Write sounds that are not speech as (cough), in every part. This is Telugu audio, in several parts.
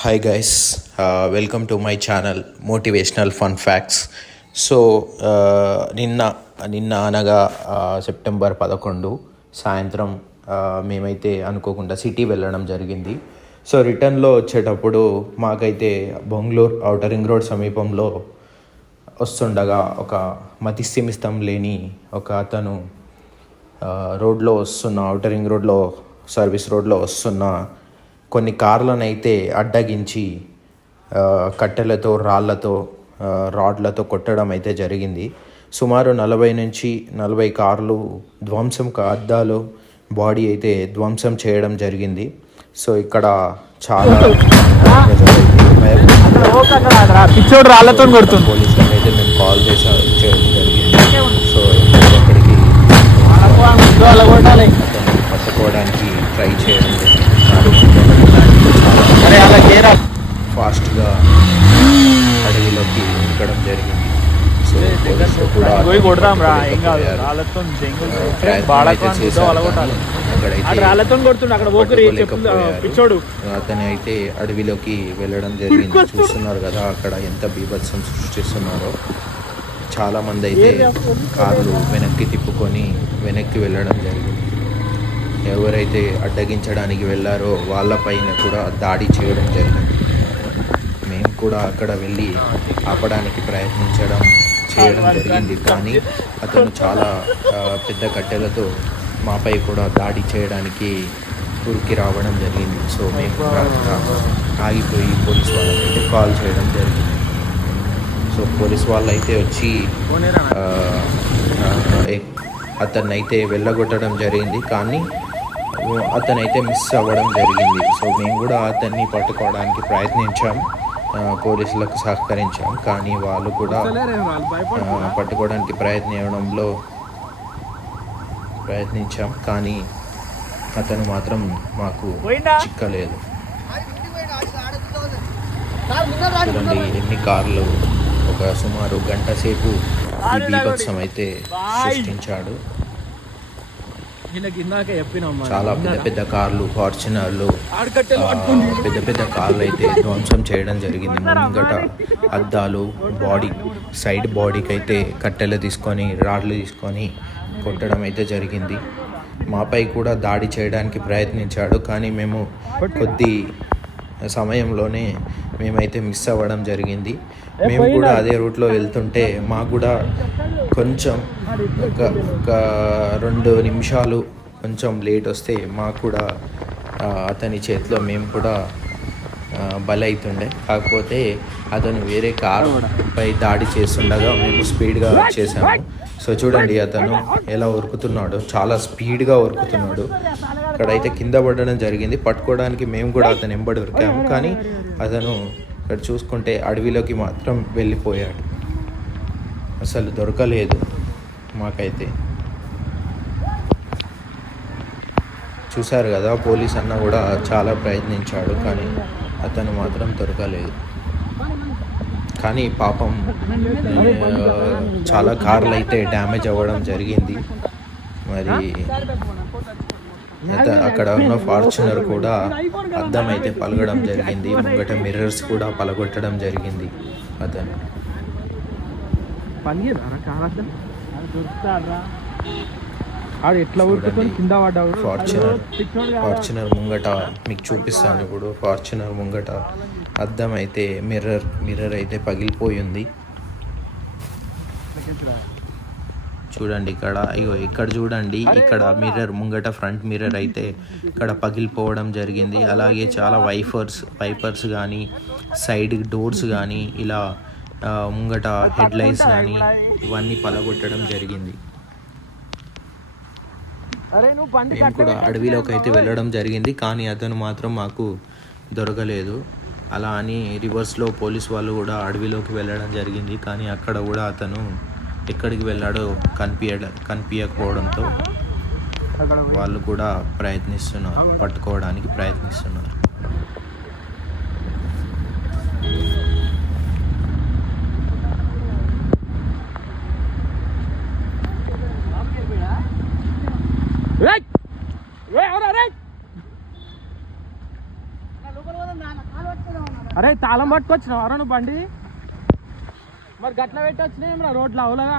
Hi guys welcome to my channel motivational fun facts so నిన్న నిన్న అనగా uh, సెప్టెంబర్ పదకొండు సాయంత్రం uh, మేమైతే అనుకోకుండా సిటీ వెళ్ళడం జరిగింది. సో రిటర్న్లో వచ్చేటప్పుడు మాకైతే బెంగళూరు ఔటర్ రింగ్ రోడ్ సమీపంలో వస్తుండగా ఒక మతిస్థిమిస్తం లేని ఒక అతను uh, రోడ్లో వస్తున్న ఔటర్ రింగ్ రోడ్లో సర్వీస్ రోడ్లో వస్తున్న కొన్ని కార్లను అయితే అడ్డగించి కట్టెలతో రాళ్ళతో ఆ, రాడ్లతో కొట్టడం అయితే జరిగింది. సుమారు నలభై నుంచి నలభై కార్లు ధ్వంసం అద్దాలు బాడీ అయితే ధ్వంసం చేయడం జరిగింది. సో ఇక్కడ చాలా. (laughs) పిచ్చోడు రాళ్ళతో కొడుతుంది. పోలీసులకు అయితే మేము కాల్ చేసా చేయడం జరిగింది. సో ఎక్కడికి అతన్ని పట్టుకోవడానికి ట్రై చేయడం అరే అలా కేరా ఫాస్ట్గా అడవిలోకి ఉరకడం జరిగింది సో పోలీసులు కూడా పోయి కొడదాం రా ఏం కాదు. రాళ్ళతో జంగుల్ రాళ్ళతో కొడుతుండు అక్కడ పట్టుకోలేకపోయారు. పిచ్చోడు. అతని అయితే అడవిలోకి వెళ్ళడం జరిగింది. చూస్తున్నారు కదా అక్కడ ఎంత బీభత్సం సృష్టిస్తున్నారో. చాలా మంది అయితే కార్లు వెనక్కి తిప్పుకొని వెనక్కి వెళ్ళడం జరిగింది. ఎవరైతే అడ్డగించడానికి వెళ్ళారో వాళ్ళపైన కూడా దాడి చేయడం జరిగింది. మేము కూడా అక్కడ వెళ్ళి ఆపడానికి ప్రయత్నించడం చేయడం జరిగింది. కానీ అతను చాలా పెద్ద కట్టెలతో మాపై కూడా దాడి చేయడానికి ఉరికి రావడం జరిగింది. సో మేము ఆగిపోయి పోలీస్ వాళ్ళకి కాల్ చేయడం జరిగింది. సో పోలీస్ వాళ్ళు అయితే వచ్చి ఎక్- అతన్నైతే వెళ్ళగొట్టడం జరిగింది. కానీ అతనైతే మిస్ అవ్వడం జరిగింది. సో మేము కూడా అతన్ని పట్టుకోవడానికి ప్రయత్నించాం ఆ, పోలీసులకు సహకరించాం. కానీ వాళ్ళు కూడా పట్టుకోవడానికి ప్రయత్నించడంలో ప్రయత్నించాం. కానీ అతను మాత్రం మాకు? చిక్కలేదు. చూడండి ఎన్ని కార్లు ఒక సుమారు గంట సేపు ఈ బీభత్సం అయితే సృష్టించాడు వీళ్ళకి ఇందాక చెప్పినాం మరి. చాలా పెద్ద పెద్ద కార్లు ఫార్చునర్లు పెద్ద పెద్ద కార్లు అయితే ధ్వంసం చేయడం జరిగింది. ముంగట అద్దాలు బాడీ సైడ్ బాడీకి అయితే కట్టెలు తీసుకొని రాడ్లు తీసుకొని కొట్టడం అయితే జరిగింది. మాపై కూడా దాడి చేయడానికి ప్రయత్నించాడు కానీ మేము కొద్ది సమయంలోనే మేమైతే మిస్ అవ్వడం జరిగింది. మేము కూడా అదే రూట్లో వెళ్తుంటే మాకు కూడా కొంచెం ఒక ఒక రెండు నిమిషాలు కొంచెం లేట్ వస్తే మాకు కూడా అతని చేతిలో మేము కూడా బలైతుండే. కాకపోతే అతను వేరే కారు పై దాడి చేస్తుండగా మేము స్పీడ్గా చేసాము సో చూడండి అతను ఎలా ఉరుకుతున్నాడు చాలా స్పీడ్గా ఉరుకుతున్నాడు. అక్కడైతే కింద పడడం జరిగింది. పట్టుకోవడానికి మేము కూడా అతను ఎంబడి ఉరికాము. కానీ అతను ఇక్కడ చూసుకుంటే అడవిలోకి మాత్రం వెళ్ళిపోయాడు. అసలు దొరకలేదు మాకైతే. చూశారు కదా పోలీస్ అన్న కూడా చాలా ప్రయత్నించాడు కానీ అతను మాత్రం దొరకలేదు. కానీ పాపం చాలా కార్లు అయితే డ్యామేజ్ అవ్వడం జరిగింది. మరి అక్కడ ఉన్న ఫార్చునర్ కూడా అద్దం అయితే పలగడం జరిగింది. ముంగట మిర్రర్స్ కూడా పలగొట్టడం జరిగింది అతను. పని ఆడు ఎట్లా కింద పడ్డాడు. ఫార్చునర్? ఫార్చునర్ ముంగట మీకు చూపిస్తాను ఇప్పుడు ఫార్చునర్ ముంగట అద్దం అయితే మిర్రర్ మిర్రర్ అయితే పగిలిపోయింది. చూడండి ఇక్కడ ఇగో ఇక్కడ చూడండి. ఇక్కడ మిర్రర్ ముంగట ఫ్రంట్ మిర్రర్ అయితే ఇక్కడ పగిలిపోవడం జరిగింది. అలాగే చాలా వైఫర్స్ వైపర్స్ కానీ సైడ్ డోర్స్ కానీ ఇలా ముంగట హెడ్ లైట్స్ కానీ ఇవన్నీ పలగొట్టడం జరిగింది. మేము కూడా అడవిలోకి అయితే వెళ్ళడం జరిగింది కానీ అతను మాత్రం మాకు దొరకలేదు. అలా అని రివర్స్లో పోలీస్ వాళ్ళు కూడా అడవిలోకి వెళ్ళడం జరిగింది కానీ అక్కడ కూడా అతను ఎక్కడికి వెళ్ళాడో కనిపించ కనిపించకపోవడంతో వాళ్ళు కూడా ప్రయత్నిస్తున్నారు పట్టుకోవడానికి ప్రయత్నిస్తున్నారు. ఏయ్, అరే తాళం పట్టుకొచ్చినావు? నువ్వు బండి. మరి గట్ల పెట్టి వచ్చినాయి రా రోడ్లు అవులగా?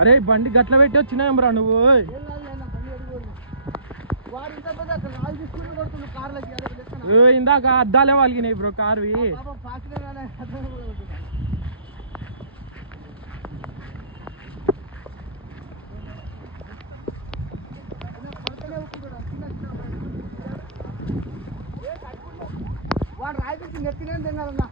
అరే బండి గట్ల పెట్టి వచ్చినాయేమ్రా నువ్వు వాడు ఇంత పెద్ద రాళ్ళు తీసుకుంటూ కొడుతుండు కార్లకి అదే లెక్కన. ఏ, ఇందాక అద్దాలే వాళ్ళకినాయి బ్రో కార్వి. వాడు రాయి తీసి నెత్తినే తిన్నాడన్నా.